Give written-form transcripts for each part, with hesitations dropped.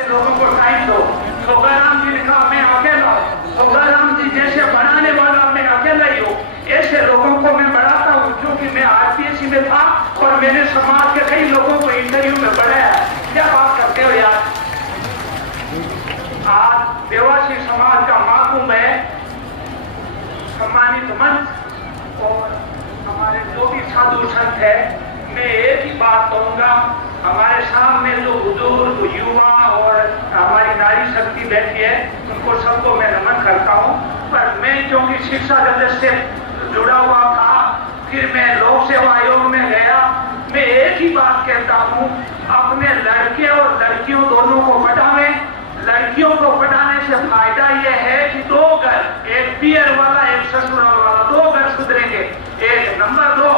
लोगों को टाइम दो। तुकाराम जी ने कहा मैं अकेला हूँ, तुकाराम जी जैसे बनाने वाला मैं अकेला ही हूँ, ऐसे लोगों को मैं बढ़ाता हूँ। क्योंकि मैं आरपीएससी में था और मैंने समाज के कई लोगों को इंटरव्यू में बढ़ाया। क्या बात करते हो यार। आज देवासी समाज का महाकुंभ है। सम्मानित मंच और हमारे जो भी साधु संत है, मैं एक ही बात कहूंगा, हमारे सामने जो बुजुर्ग युवा और हमारी नारी शक्ति बैठी है, उनको सबको मैं नमन करता हूँ। पर मैं क्योंकि शिक्षा जगत से जुड़ा हुआ था, फिर मैं लोक सेवा आयोग में गया। मैं एक ही बात कहता हूँ, अपने लड़के और लड़कियों दोनों को पढ़ावें। लड़कियों को पढ़ाने से फायदा यह है कि दो घर, एक पियर वाला एक ससुराल वाला, दो घर सुधरेंगे। एक नंबर दो,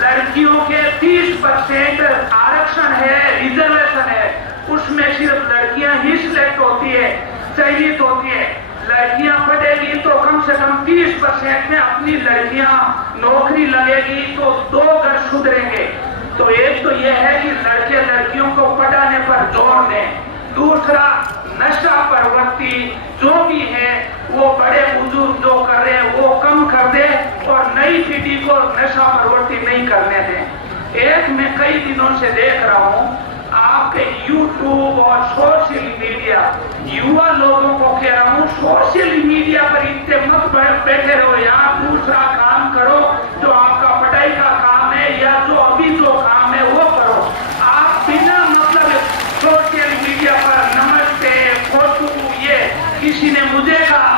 लड़कियों के 30% आरक्षण है, रिजर्वेशन है, उसमें सिर्फ लड़कियां ही सिलेक्ट होती है, चयनित होती है। लड़कियां पढ़ेगी तो कम से कम 30% में अपनी लड़कियां नौकरी लगेगी तो दो घर सुधरेंगे। तो एक तो यह है कि लड़के लड़कियों को पढ़ाने पर जोर दें। दूसरा, नशा प्रवृत्ति जो भी है वो बड़े बुजुर्ग जो कर रहे हैं वो कम कर दे और नई पीढ़ी को नशा प्रवृत्ति नहीं करने दें। एक मैं कई दिनों से देख रहा हूँ आपके YouTube और सोशल मीडिया, युवा लोगों को कह रहा हूँ सोशल मीडिया पर इतने मत बैठे रहो यार, दूसरा काम करो जो आपका पढ़ाई का काम है या जो अभी जो काम है वो करो। आप बिना मतलब सोशल मीडिया पर नमस्ते फोटो, ये किसी ने मुझे कहा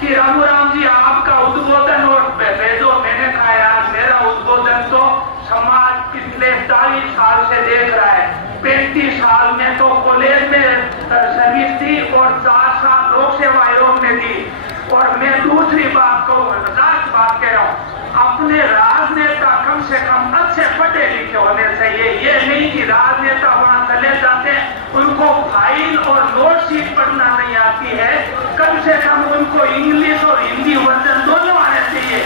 कि रामूराम जी आपका उद्बोधन और भेजो। मैंने कहा यार मेरा उद्बोधन तो समाज पिछले 40 साल से देख रहा है। 35 साल में तो कॉलेज में सर्विस दी और 4 साल लोक सेवा आयोग में दी। और मैं दूसरी बात कहूँ, लास्ट बात कह रहा हूँ, अपने राजनेता कम से कम अच्छे पढ़े लिखे होने चाहिए। ये नहीं कि राजनेता वहां चले जाते हैं उनको फाइल और नोट शीट पढ़ना नहीं आती है, कम से कम उनको इंग्लिश और हिंदी वर्जन दोनों आने चाहिए।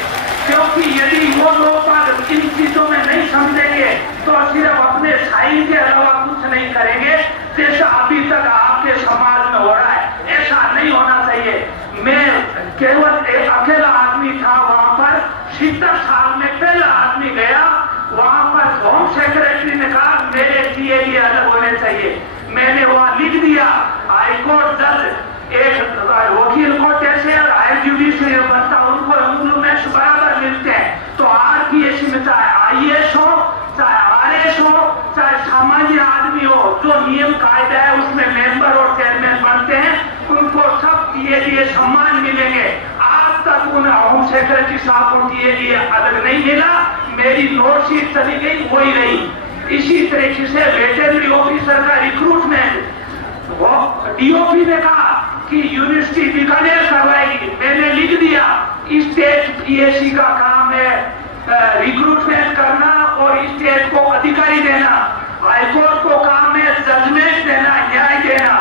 क्योंकि यदि वो लोग इन चीजों में नहीं समझेंगे तो सिर्फ अपने साइन के अलावा कुछ नहीं करेंगे, जैसा अभी तक आपके समाज में हो रहा है। ऐसा नहीं होना चाहिए। मैं केवल एक अकेला आदमी था वहां पर, 70 साल में पहला आदमी गया वहां पर। होम सेक्रेटरी ने कहा मेरे सीए अलग होने चाहिए। मैंने वहां लिख दिया, हाईकोर्ट जज एक वकील को जैसे हायर जुडिशियल बनता उनको इंप्लूमेंट्स बराबर मिलते हैं। तो आरपीएससी में चाहे आईएएस हो, चाहे आरएस हो, चाहे सामान्य आदमी हो, जो नियम कायदा है उसमें मेंबर और चेयरमैन बनते हैं, उनको सब ये सम्मान मिलेंगे। आज तक उन होम सेक्रेटरी साहब को ये अलग नहीं मिला। मेरी नोट शीट चली गई, वही रही। इसी तरीके से वेटरनरी ऑफिसर का रिक्रूटमेंट, वो डीओपी ने कहा कि यूनिवर्सिटी बीकानेर करवाएगी। मैंने लिख दिया स्टेट पीएससी का काम है रिक्रूटमेंट करना और स्टेट को अधिकारी देना, हाईकोर्ट को काम है जजमेंट देना, न्याय देना,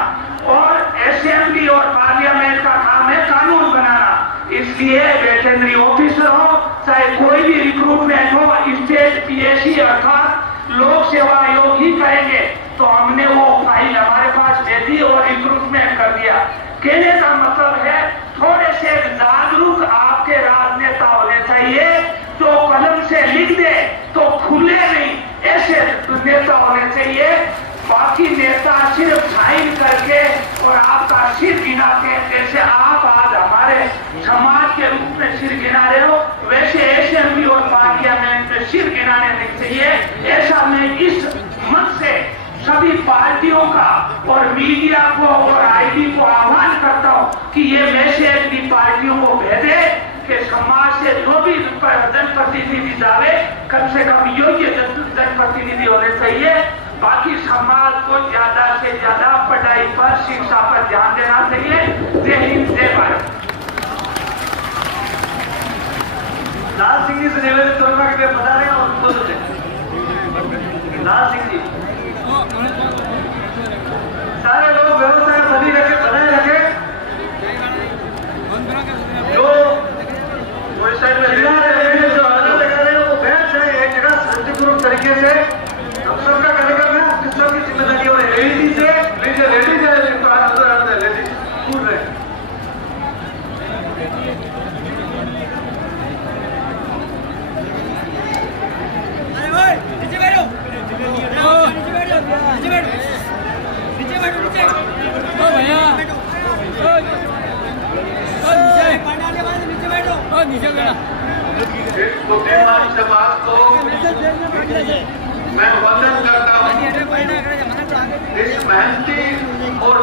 और असेंबली और पार्लियामेंट का काम है कानून बनाना। इसलिए वेटरनरी ऑफिसर हो चाहे कोई भी रिक्रूटमेंट हो, स्टेट पीएससी अर्थात लोक सेवा आयोग ही करेंगे। तो हमने वो फाइल हमारे पास भेजी और रिक्रूटमेंट कर दिया। कहने का मतलब है थोड़े से जागरूक आपके राजनेता होने चाहिए, जो कलम से लिख दे तो खुले नहीं, ऐसे नेता होने चाहिए। बाकी नेता सिर्फ साइन करके और आपका सिर गिनाते हैं, जैसे आप आज हमारे समाज के रूप में सिर गिना रहे हो, वैसे असेंबली और पार्लियामेंट में सिर गिनाने नहीं चाहिए। ऐसा मैं इस मन से सभी पार्टियों का और मीडिया को और आईडी को आह्वान करता हूं कि ये मैसेज भी पार्टियों को भेजे कि समाज से जो भी जनप्रतिनिधि जावे कम से कम योग्य जनप्रतिनिधि होने चाहिए। बाकी समाज को ज्यादा से ज्यादा पढ़ाई पर, शिक्षा पर ध्यान देना चाहिए। जय हिंद, जय भारत। लाल सिंह जी से निवेदन करूंगा कि वे बता रहे हैं और उनको लाल सिंह जी, सारे लोग व्यवस्था बनी रखे, बनाए रखे। जो साइड में जो आदत लगा रहे हैं वो बैठ जाए एक जगह शांतिपूर्वक तरीके से। हम सबका कार्यक्रम है, किस सबकी जिम्मेदारी हो, लेडीज है इस बुद्धिमान समाज को मैं वंदन करता हूँ। इस मेहनती और